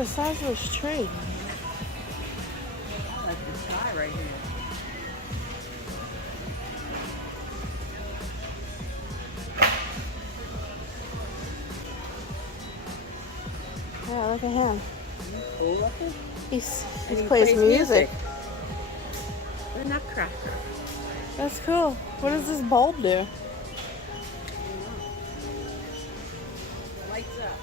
the size of this tree. I like this guy right here. Yeah, look at him. Cool looking. He And plays music. The Nutcracker. That's cool. What does this bulb do? Lights up.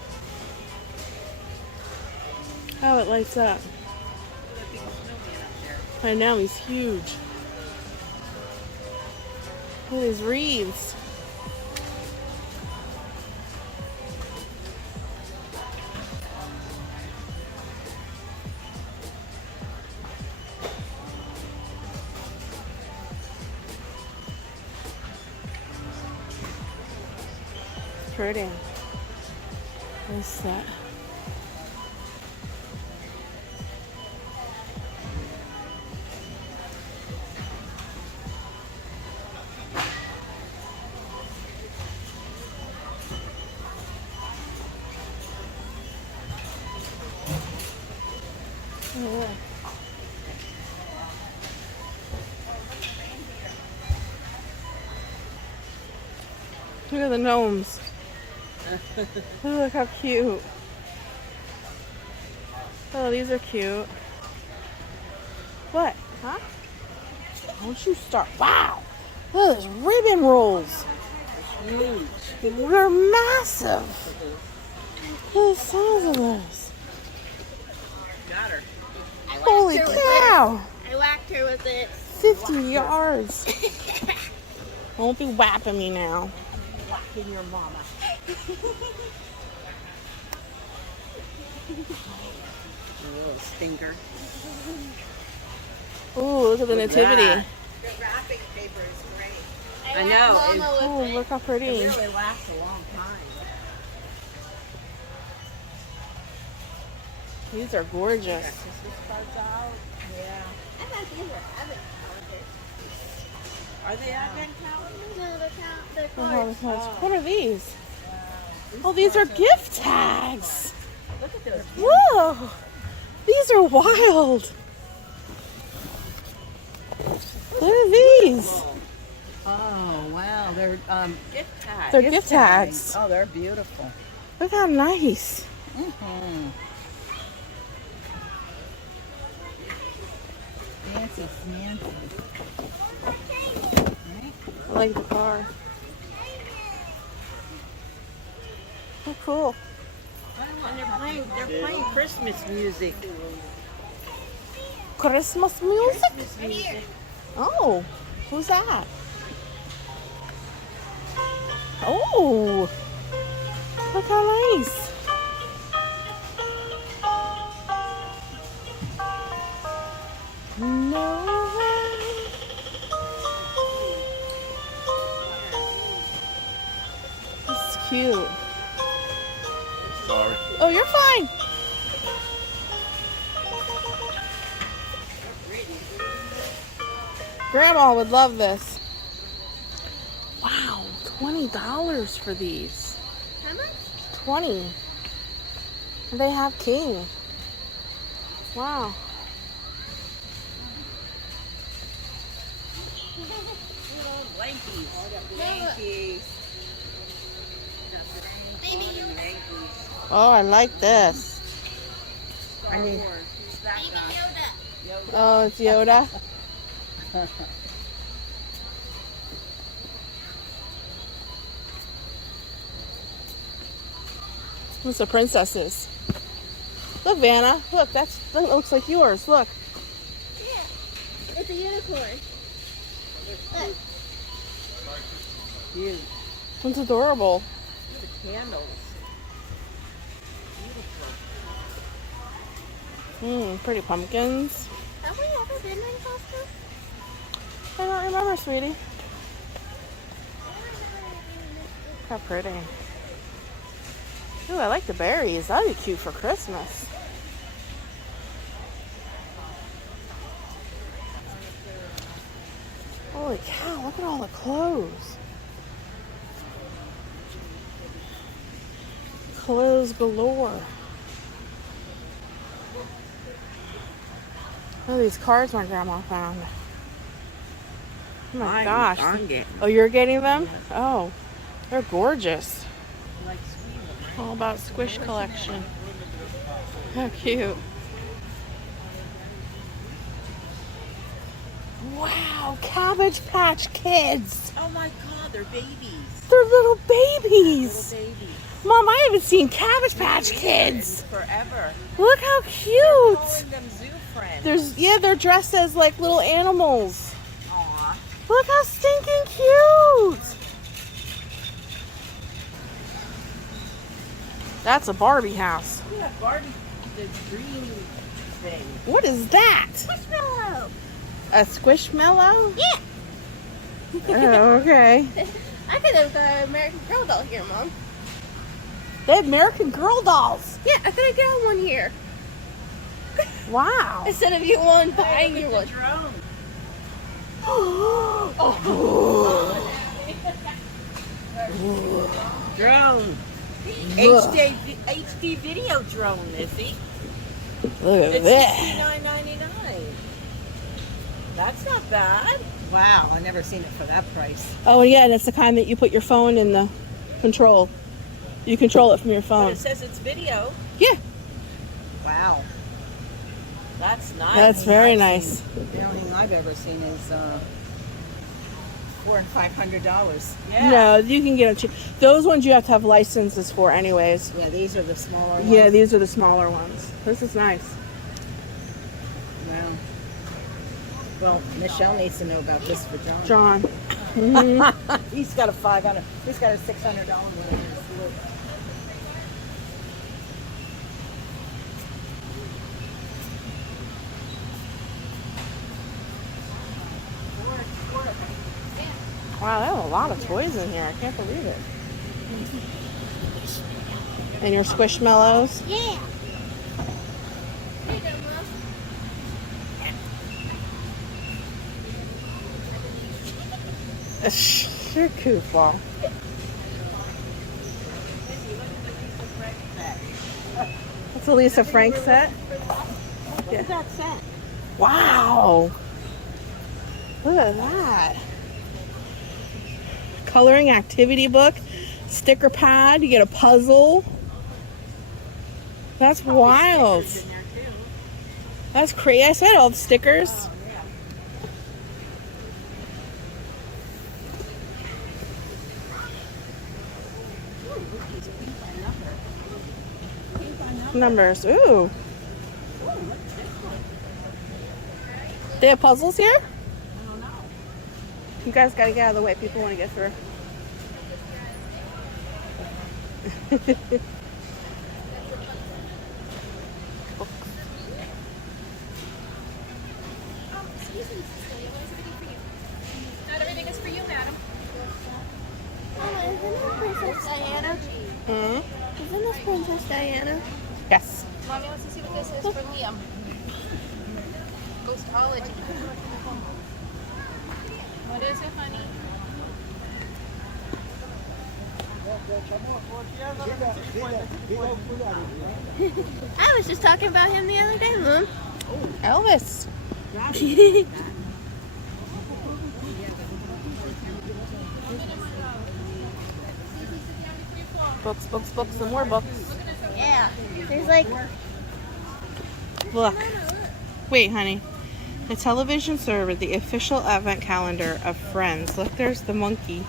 Oh, it lights up. Look at the big snowman up there. I know, he's huge. Look at his wreaths. Pretty. What's that? Oh. Look at the gnomes. Oh, look how cute. Oh, these are cute. What? Huh? Don't you start. Wow! Look at those ribbon rolls. Huge. They're massive. Look at the size of those. Got her. Holy cow! I whacked her with it. 50 yards. Won't be whapping me now. Whacking your mama. A little stinker. Ooh, look at the nativity. that. The wrapping paper is great. I know, whacked Mama Oh, with it. look how pretty. It really lasts a long time. These are gorgeous. Got Christmas cards out. Yeah. I thought these were advent calendars. Are they advent calendars? No, they're Oh, cards. what are these? Oh, these are gift tags. Look at those. Whoa! These are wild. Look at these. Oh, wow. They're gift tags. They're gift tags. Oh, they're beautiful. Look how nice. Mm-hmm. Fancy smancy. Right? I like the car. Oh, cool. And they're playing Christmas music. Christmas music? Christmas music. Oh, who's that? Oh, look how nice. No way. This is cute. Sorry. Oh, you're fine. Grandma would love this. Wow, $20 for these. How much? 20. And they have king. Wow. Blankies. Blankies. Baby, you. Blankies. Oh, I like this. Star Wars. Who's that Baby guy? Yoda. Oh, it's Yoda. What's the princesses? Look, Vanna. Look, that looks like yours. Look. Yeah. It's a unicorn. Look. Cute. It's adorable. The candles. Pretty pumpkins. Have we ever been in Costco? I don't remember, sweetie. How pretty. Ooh, I like the berries. That'd be cute for Christmas. Holy cow, look at all the clothes. Clothes galore. Oh, these cards my grandma found. Oh my gosh. I'm getting Oh, you're getting them? Oh, they're gorgeous. like sweet. All about squish collection. How cute. Wow, Cabbage Patch Kids. Oh my God, they're babies. They're little babies. Little babies. Mom, I haven't seen Cabbage Patch Kids. Forever. Look how They're cute. calling them zoo friends. They're dressed as like little animals. Aw. Look how stinking cute. That's a Barbie house. Yeah, Barbie, the green thing. What is that? Squishmallow. A Squishmallow? Yeah. Oh, okay. I could have got an American Girl doll here, Mom. They had American Girl dolls. Yeah, I could have got one here. Wow. Instead of you one buying you one. Drone. Drone. HD video drone, Missy. Look at It's that. $69.99. That's not bad. Wow, I've never seen it for that price. Oh, yeah, and it's the kind that you put your phone in the control. You control it from your But phone. it says it's video. Yeah, Wow. That's nice. that's very nice. The only thing I've ever seen is $400 and $500. Yeah. No, you can get them cheap. Those ones you have to have licenses for anyways. Yeah, these are the smaller ones. Yeah, these are the smaller ones. This is nice. Wow. Well, Michelle needs to know about this for John. John. He's got a $500. He's got a $600 one. Wow, they have a lot of toys in here. I can't believe it. And your Squishmallows? Yeah. Here you go, Mom. You're goofball. That's a Lisa Frank set. What is that set? Wow. Look at that. Coloring activity book, sticker pad, you get a puzzle. That's wild. In there too. That's crazy. I said all the stickers. Oh, yeah. Numbers. Ooh. They have puzzles here? I don't know. You guys gotta get out of the way. People want to get through. Excuse me, Cecilia. What is everything for you? Not everything is for you, madam. Oh, isn't that Princess Diana? Hmm? Isn't this Princess Diana? Yes. Mommy wants to see what this is for Liam. Ghostology. What is it, honey? I was just talking about him the other day, Mom. Elvis. Books, books, books, and more books. Yeah. There's like... Look. Wait, honey. The television server, the official advent calendar of Friends. Look, there's the monkey.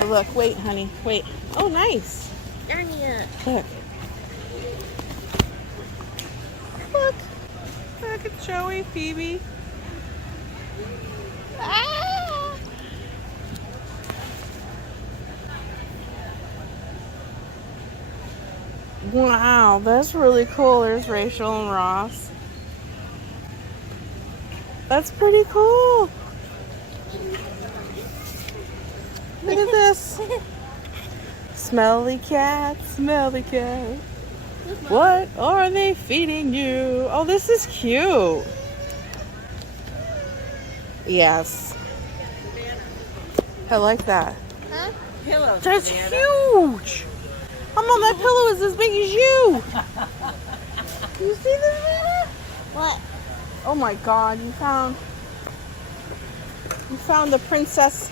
Oh, look, wait, honey. Wait. Oh, nice. Narnia. Look. Look. Look at Joey, Phoebe. Ah! Wow, that's really cool. There's Rachel and Ross. That's pretty cool. Look at this. Smelly cat, smelly cat. What are they feeding you? Oh, this is cute. Yes. I like that. Huh? Pillows. That's Diana. huge. Mom, that pillow is as big as you. You see this, Nana? What? Oh my God! You found the princess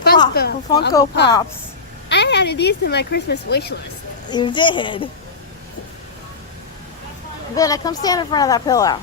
Funko Pops. I added these to my Christmas wish list. You did. Then I come stand in front of that pillow.